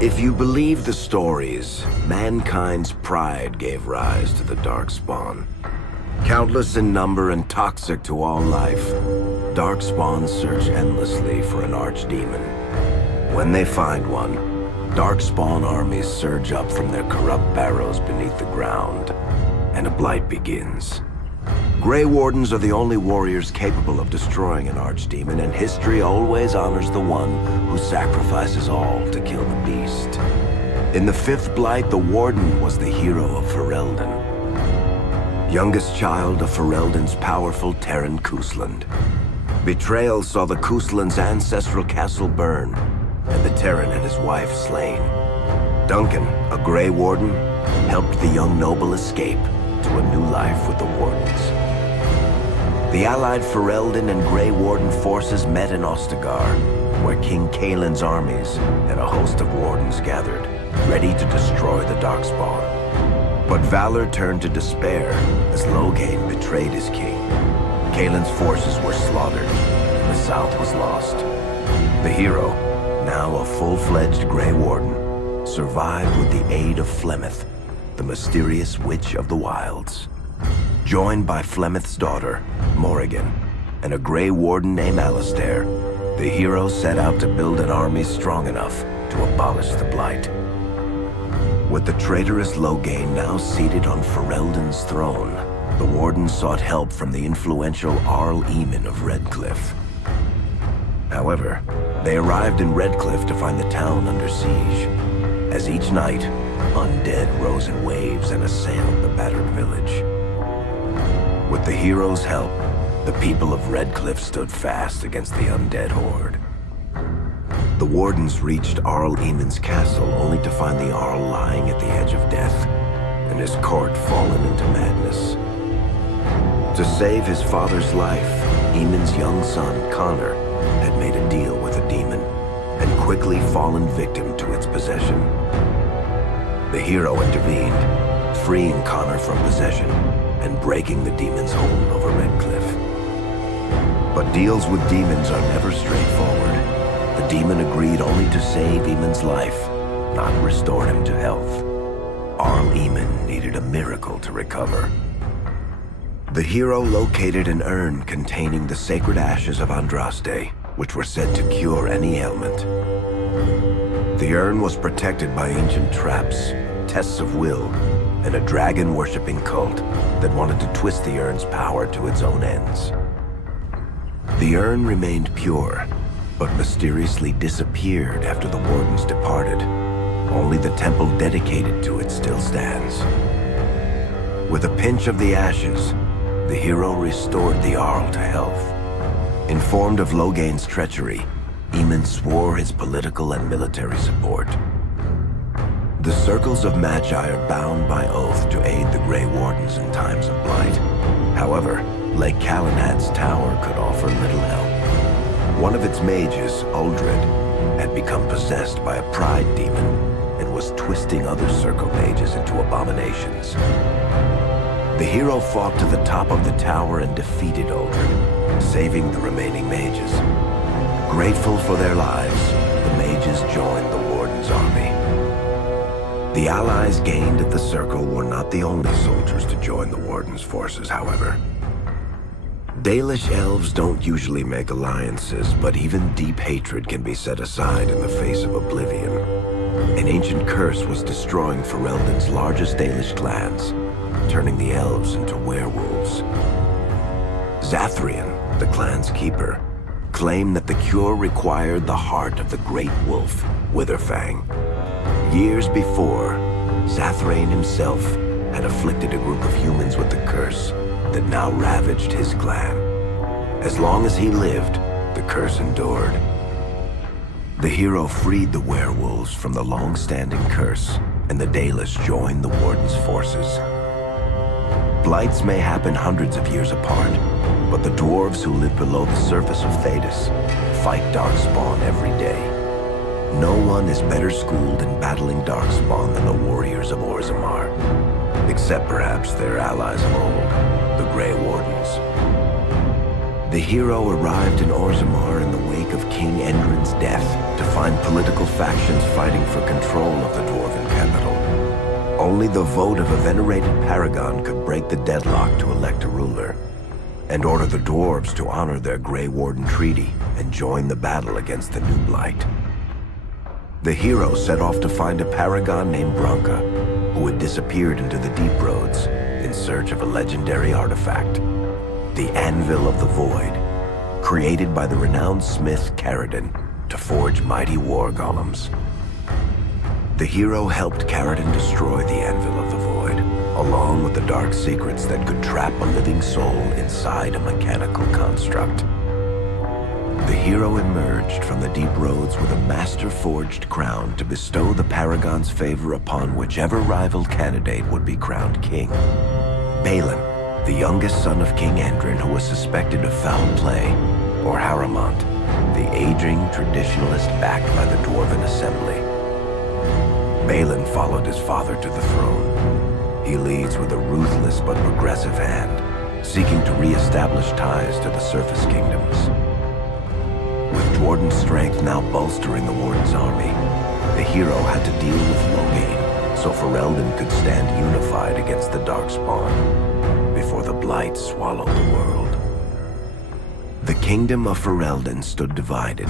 If you believe the stories, mankind's pride gave rise to the Darkspawn. Countless in number and toxic to all life, Darkspawns search endlessly for an archdemon. When they find one, Darkspawn armies surge up from their corrupt barrows beneath the ground, and a blight begins. Grey Wardens are the only warriors capable of destroying an archdemon, and history always honors the one who sacrifices all to kill the beast. In the fifth blight, the Warden was the Hero of Ferelden. Youngest child of Ferelden's powerful Terran Cousland. Betrayal saw the Cousland's ancestral castle burn, and the Terran and his wife slain. Duncan, a Grey Warden, helped the young noble escape to a new life with the Wardens. The allied Ferelden and Grey Warden forces met in Ostagar, where King Kaelin's armies and a host of Wardens gathered, ready to destroy the Darkspawn. But valor turned to despair as Loghain betrayed his king. Kaelin's forces were slaughtered, and the south was lost. The hero, now a full-fledged Grey Warden, survived with the aid of Flemeth, the mysterious witch of the wilds. Joined by Flemeth's daughter, Morrigan, and a Grey Warden named Alistair, the hero set out to build an army strong enough to abolish the blight. With the traitorous Loghain now seated on Ferelden's throne, the Warden sought help from the influential Arl Eamon of Redcliffe. However, they arrived in Redcliffe to find the town under siege. As each night, undead rose in waves and assailed the battered village. With the hero's help, the people of Redcliffe stood fast against the undead horde. The Wardens reached Arl Eamon's castle only to find the Arl lying at the edge of death, and his court fallen into madness. To save his father's life, Eamon's young son, Connor, had made a deal with a demon, and quickly fallen victim to its possession. The hero intervened, freeing Connor from possession, and breaking the demon's hold over Redcliffe. But deals with demons are never straightforward. The demon agreed only to save Eamon's life, not restore him to health. Arl Eamon needed a miracle to recover. The hero located an urn containing the sacred ashes of Andraste, which were said to cure any ailment. The urn was protected by ancient traps, tests of will, and a dragon-worshipping cult that wanted to twist the urn's power to its own ends. The urn remained pure, but mysteriously disappeared after the Wardens departed. Only the temple dedicated to it still stands. With a pinch of the ashes, the hero restored the Arl to health. Informed of Loghain's treachery, Eamon swore his political and military support. The circles of Magi are bound by oath to aid the Grey Wardens in times of blight. However, Lake Calenad's tower could offer little help. One of its mages, Uldred, had become possessed by a pride demon and was twisting other circle mages into abominations. The hero fought to the top of the tower and defeated Uldred, saving the remaining mages. Grateful for their lives, the mages joined the Warden's army. The allies gained at the Circle were not the only soldiers to join the Warden's forces, however. Dalish elves don't usually make alliances, but even deep hatred can be set aside in the face of oblivion. An ancient curse was destroying Ferelden's largest Dalish clans, turning the elves into werewolves. Zathrian, the clan's keeper, claimed that the cure required the heart of the great wolf, Witherfang. Years before, Zathrain himself had afflicted a group of humans with the curse that now ravaged his clan. As long as he lived, the curse endured. The hero freed the werewolves from the long-standing curse, and the Dalish joined the Warden's forces. Blights may happen hundreds of years apart, but the dwarves who live below the surface of Thedas fight Darkspawn every day. No one is better schooled in battling Darkspawn than the warriors of Orzammar, except perhaps their allies of old, the Grey Wardens. The hero arrived in Orzammar in the wake of King Endrin's death to find political factions fighting for control of the dwarven capital. Only the vote of a venerated paragon could break the deadlock to elect a ruler, and order the dwarves to honor their Grey Warden treaty and join the battle against the new blight. The hero set off to find a paragon named Branka, who had disappeared into the Deep Roads in search of a legendary artifact, the Anvil of the Void, created by the renowned smith Caridin to forge mighty war golems. The hero helped Caridin destroy the Anvil of the Void, along with the dark secrets that could trap a living soul inside a mechanical construct. The hero emerged from the Deep Roads with a master-forged crown to bestow the Paragon's favor upon whichever rival candidate would be crowned king. Balin, the youngest son of King Endrin who was suspected of foul play, or Haramont, the aging traditionalist backed by the Dwarven Assembly. Balin followed his father to the throne. He leads with a ruthless but progressive hand, seeking to re-establish ties to the surface kingdoms. With Dwarden's strength now bolstering the Warden's army, the hero had to deal with Loghain, so Ferelden could stand unified against the Darkspawn, before the blight swallowed the world. The kingdom of Ferelden stood divided.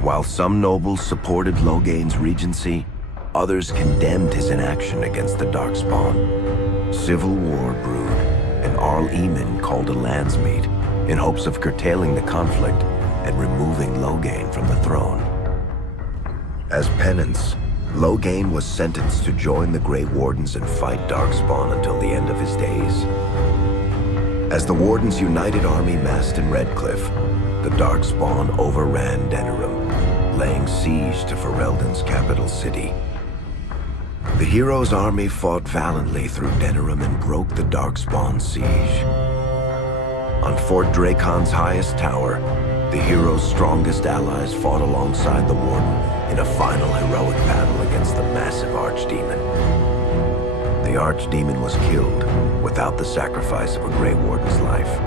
While some nobles supported Loghain's regency, others condemned his inaction against the Darkspawn. Civil war brewed, and Arl Eamon called a landsmeet in hopes of curtailing the conflict and removing Loghain from the throne. As penance, Loghain was sentenced to join the Grey Wardens and fight Darkspawn until the end of his days. As the Warden's united army massed in Redcliffe, the Darkspawn overran Denerim, laying siege to Ferelden's capital city. The hero's army fought valiantly through Denerim and broke the Darkspawn siege. On Fort Dracon's highest tower, the hero's strongest allies fought alongside the Warden in a final heroic battle against the massive Archdemon. The Archdemon was killed without the sacrifice of a Grey Warden's life.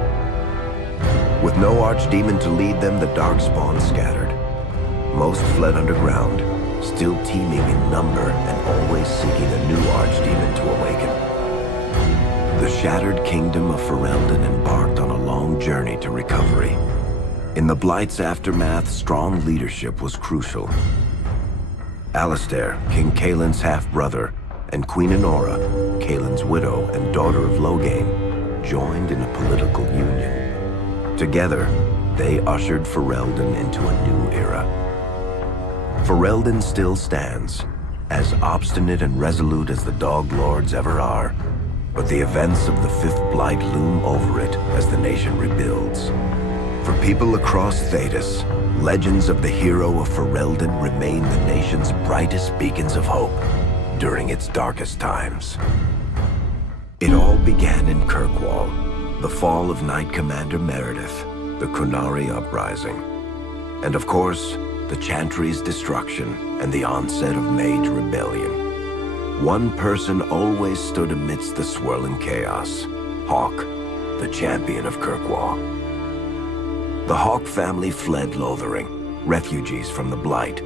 With no Archdemon to lead them, the Darkspawn scattered. Most fled underground, still teeming in number and always seeking a new Archdemon to awaken. The shattered kingdom of Ferelden embarked on a long journey to recovery. In the Blight's aftermath, strong leadership was crucial. Alistair, King Caelan's half-brother, and Queen Enora, Caelan's widow and daughter of Loghain, joined in a political union. Together, they ushered Ferelden into a new era. Ferelden still stands, as obstinate and resolute as the Dog Lords ever are, but the events of the Fifth Blight loom over it as the nation rebuilds. For people across Thedas, legends of the hero of Ferelden remain the nation's brightest beacons of hope during its darkest times. It all began in Kirkwall, the fall of Knight Commander Meredith, the Qunari uprising, and of course, the Chantry's destruction and the onset of Mage rebellion. One person always stood amidst the swirling chaos: Hawke, the champion of Kirkwall. The Hawke family fled Lothering, refugees from the Blight.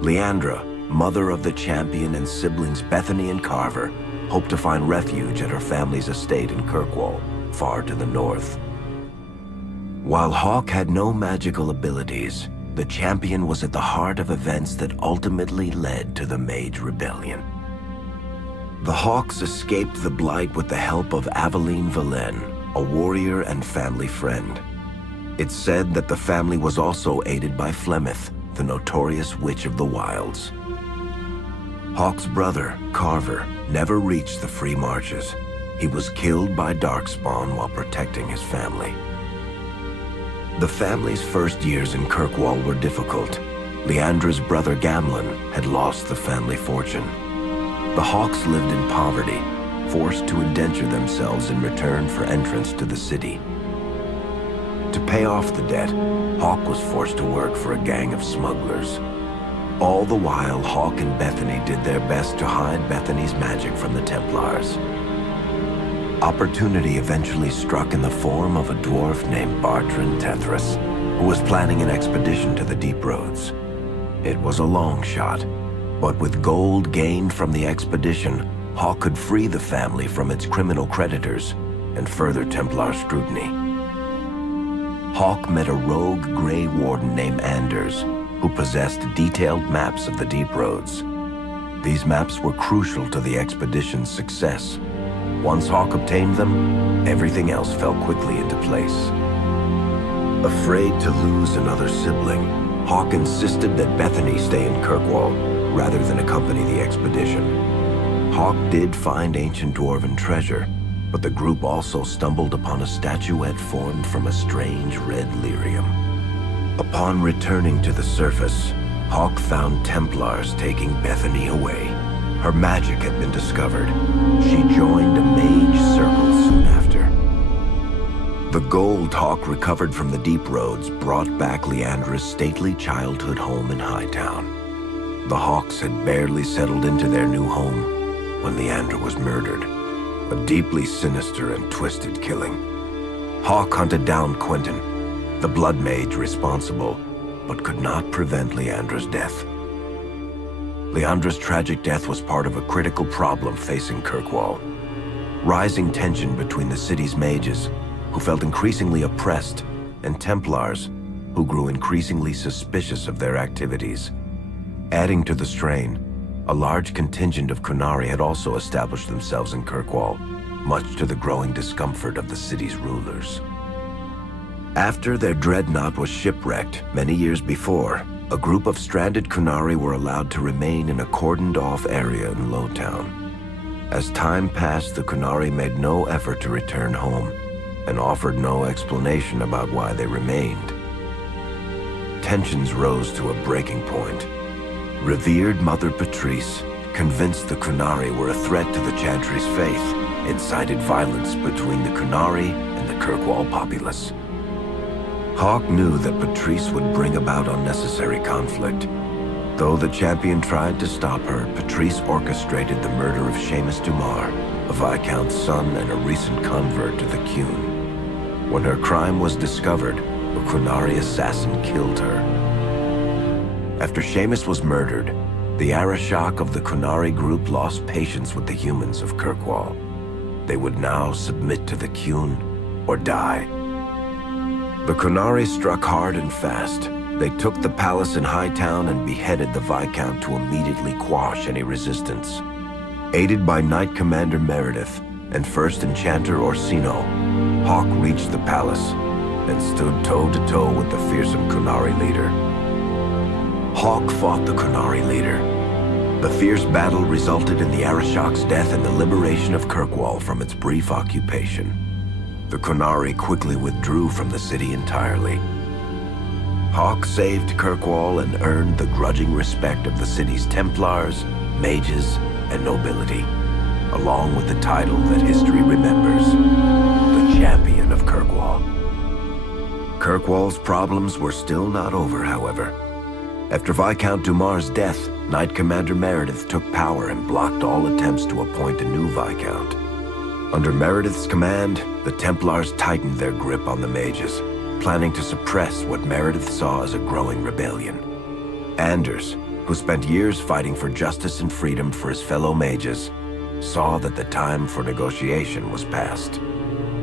Leandra, mother of the champion, and siblings Bethany and Carver hoped to find refuge at her family's estate in Kirkwall, far to the north. While Hawke had no magical abilities, the champion was at the heart of events that ultimately led to the Mage Rebellion. The Hawkes escaped the Blight with the help of Aveline Valen, a warrior and family friend. It's said that the family was also aided by Flemeth, the notorious Witch of the Wilds. Hawke's brother, Carver, never reached the Free Marches. He was killed by Darkspawn while protecting his family. The family's first years in Kirkwall were difficult. Leandra's brother Gamlin had lost the family fortune. The Hawkes lived in poverty, forced to indenture themselves in return for entrance to the city. To pay off the debt, Hawke was forced to work for a gang of smugglers. All the while, Hawke and Bethany did their best to hide Bethany's magic from the Templars. Opportunity eventually struck in the form of a dwarf named Bartrand Tethras, who was planning an expedition to the Deep Roads. It was a long shot, but with gold gained from the expedition, Hawke could free the family from its criminal creditors and further Templar scrutiny. Hawke met a rogue Grey Warden named Anders, who possessed detailed maps of the Deep Roads. These maps were crucial to the expedition's success. Once Hawke obtained them, everything else fell quickly into place. Afraid to lose another sibling, Hawke insisted that Bethany stay in Kirkwall rather than accompany the expedition. Hawke did find ancient dwarven treasure, but the group also stumbled upon a statuette formed from a strange red lyrium. Upon returning to the surface, Hawke found Templars taking Bethany away. Her magic had been discovered. She joined a mage circle soon after. The gold Hawke recovered from the Deep Roads brought back Leandra's stately childhood home in Hightown. The Hawkes had barely settled into their new home when Leandra was murdered. A deeply sinister and twisted killing. Hawke hunted down Quentin, the blood mage responsible, but could not prevent Leandra's death. Leandra's tragic death was part of a critical problem facing Kirkwall. Rising tension between the city's mages, who felt increasingly oppressed, and Templars, who grew increasingly suspicious of their activities. Adding to the strain, a large contingent of Qunari had also established themselves in Kirkwall, much to the growing discomfort of the city's rulers. After their dreadnought was shipwrecked many years before, a group of stranded Qunari were allowed to remain in a cordoned-off area in Lowtown. As time passed, the Qunari made no effort to return home, and offered no explanation about why they remained. Tensions rose to a breaking point. Revered Mother Patrice, convinced the Qunari were a threat to the Chantry's faith, incited violence between the Qunari and the Kirkwall populace. Hawke knew that Patrice would bring about unnecessary conflict. Though the champion tried to stop her, Patrice orchestrated the murder of Seamus Dumar, a Viscount's son and a recent convert to the Qun. When her crime was discovered, a Qunari assassin killed her. After Seamus was murdered, the Arishok of the Qunari group lost patience with the humans of Kirkwall. They would now submit to the Qun or die. The Qunari struck hard and fast. They took the palace in Hightown and beheaded the Viscount to immediately quash any resistance. Aided by Knight Commander Meredith and First Enchanter Orsino, Hawke reached the palace and stood toe-to-toe with the fearsome Qunari leader. Hawke fought the Qunari leader. The fierce battle resulted in the Arishok's death and the liberation of Kirkwall from its brief occupation. The Qunari quickly withdrew from the city entirely. Hawke saved Kirkwall and earned the grudging respect of the city's Templars, mages, and nobility, along with the title that history remembers, the Champion of Kirkwall. Kirkwall's problems were still not over, however. After Viscount Dumar's death, Knight Commander Meredith took power and blocked all attempts to appoint a new Viscount. Under Meredith's command, the Templars tightened their grip on the mages, planning to suppress what Meredith saw as a growing rebellion. Anders, who spent years fighting for justice and freedom for his fellow mages, saw that the time for negotiation was past.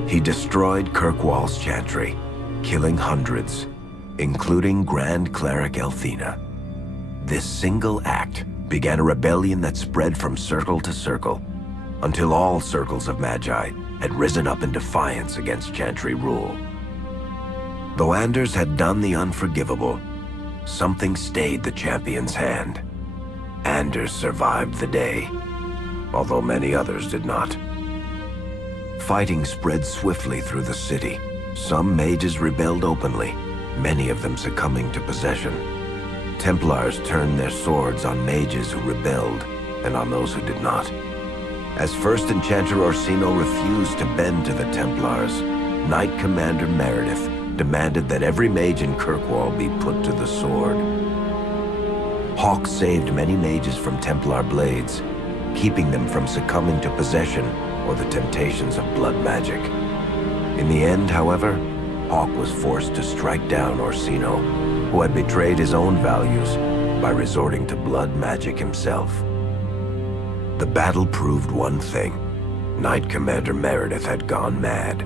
He destroyed Kirkwall's chantry, killing hundreds, including Grand Cleric Elthina. This single act began a rebellion that spread from circle to circle, until all circles of Magi had risen up in defiance against chantry rule. Though Anders had done the unforgivable, something stayed the champion's hand. Anders survived the day, although many others did not. Fighting spread swiftly through the city. Some mages rebelled openly, many of them succumbing to possession. Templars turned their swords on mages who rebelled and on those who did not. As First Enchanter Orsino refused to bend to the Templars, Knight Commander Meredith demanded that every mage in Kirkwall be put to the sword. Hawke saved many mages from Templar blades, keeping them from succumbing to possession or the temptations of blood magic. In the end, however, Hawke was forced to strike down Orsino, who had betrayed his own values by resorting to blood magic himself. The battle proved one thing. Knight Commander Meredith had gone mad.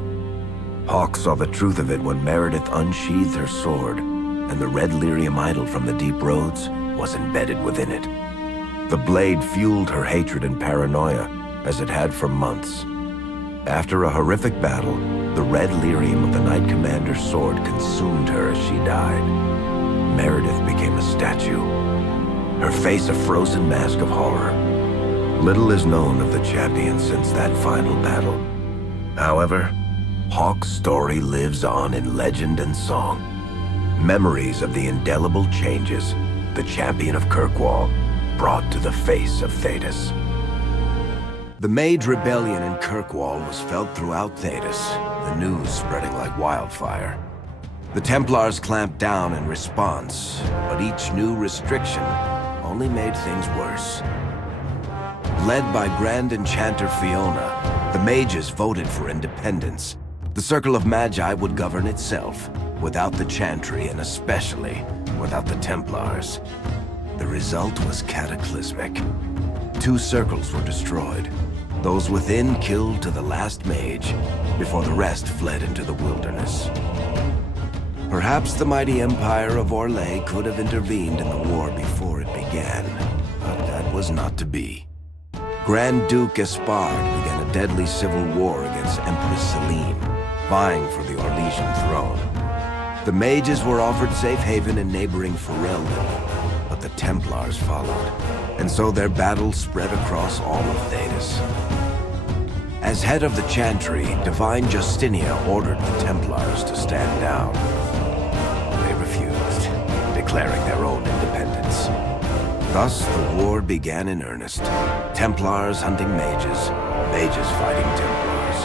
Hawke saw the truth of it when Meredith unsheathed her sword, and the red lyrium idol from the deep roads was embedded within it. The blade fueled her hatred and paranoia, as it had for months. After a horrific battle, the red lyrium of the Knight Commander's sword consumed her as she died. Meredith became a statue, her face a frozen mask of horror. Little is known of the champion since that final battle. However, Hawke's story lives on in legend and song. Memories of the indelible changes the champion of Kirkwall brought to the face of Thedas. The Mage Rebellion in Kirkwall was felt throughout Thedas, the news spreading like wildfire. The Templars clamped down in response, but each new restriction only made things worse. Led by Grand Enchanter Fiona, the mages voted for independence. The Circle of Magi would govern itself, without the Chantry and especially without the Templars. The result was cataclysmic. 2 circles were destroyed. Those within killed to the last mage, before the rest fled into the wilderness. Perhaps the mighty Empire of Orlais could have intervened in the war before it began, but that was not to be. Grand Duke Espard began a deadly civil war against Empress Celine, vying for the Orlesian throne. The mages were offered safe haven in neighboring Ferelden, but the Templars followed, and so their battle spread across all of Thedas. As head of the Chantry, Divine Justinia ordered the Templars to stand down. They refused, declaring their own independence. Thus, the war began in earnest. Templars hunting mages, mages fighting Templars.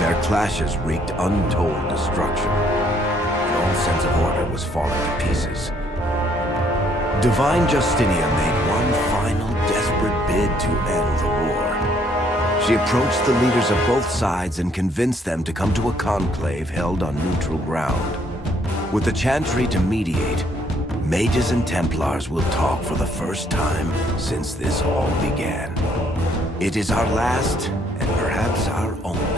Their clashes wreaked untold destruction, and all sense of order was falling to pieces. Divine Justinia made one final desperate bid to end the war. She approached the leaders of both sides and convinced them to come to a conclave held on neutral ground. With the Chantry to mediate, mages and Templars will talk for the first time since this all began. It is our last, and perhaps our only